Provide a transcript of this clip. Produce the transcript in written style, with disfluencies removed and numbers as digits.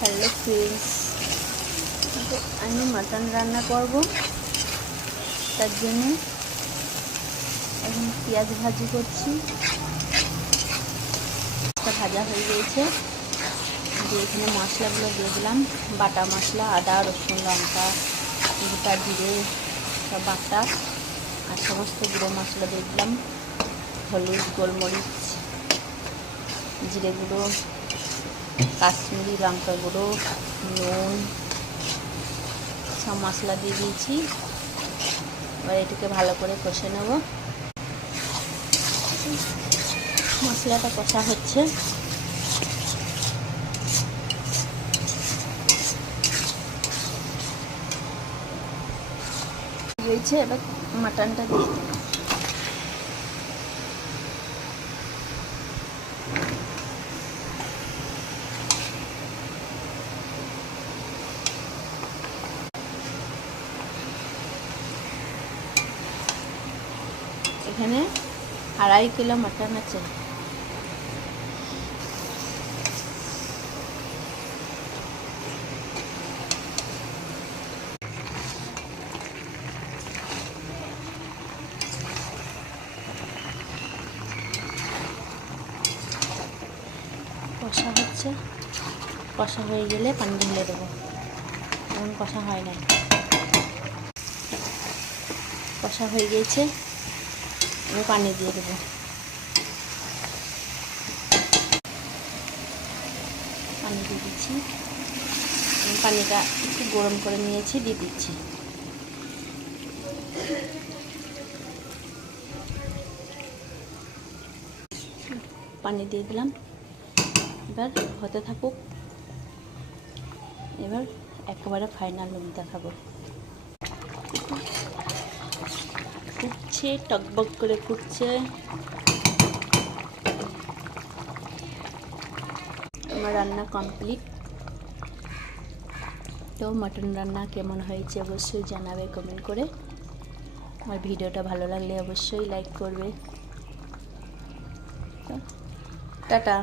Hello friends, আমি mutton রান্না করব। তার জন্য এখন পেঁয়াজ ভাজি করছি। ভাজা হয়ে গিয়েছে, দিয়ে এখানে মশলাগুলো দিয়ে দিলাম। বাটা মশলা, আদা, রসুন, লঙ্কা, গোটা জিরে সব বাটা, আর সমস্ত গুঁড়ো মশলা দিয়ে দিলাম। হলুদ, গোলমরিচ, জিরে গুঁড়ো, কাশ্মীরি লঙ্কা গুঁড়ো, নুন, সব মশলা দিয়ে দিয়েছি। এবার এটাকে ভালো করে কষে নেব। মশলাটা কষা হচ্ছে। রয়েছে, এবার মাটনটা দিয়ে দিলাম। এখানে 2.5 কিলো মাটন আছে। কষা হচ্ছে, কষা হয়ে গেলে পানি ঢেলে দেবো। এখন কষা হয় নাই, কষা হয়ে গিয়েছে। আমি পানি দিয়ে দেবো। পানি দিয়ে দিচ্ছি। আমি পানিটা একটু গরম করে নিয়েছি, দিয়ে দিচ্ছি। পানি দিয়ে দিলাম। এবার হতে থাকুক। এবার একেবারে ফাইনাল লুক দেখাবো। ফুটছে, টকবক করে ফুটছে। আমার রান্না কমপ্লিট। তো মাটন রান্না কেমন হয়েছে অবশ্যই জানাবে কমেন্ট করে। আমার ভিডিওটা ভালো লাগলে অবশ্যই লাইক করবে। টাটা।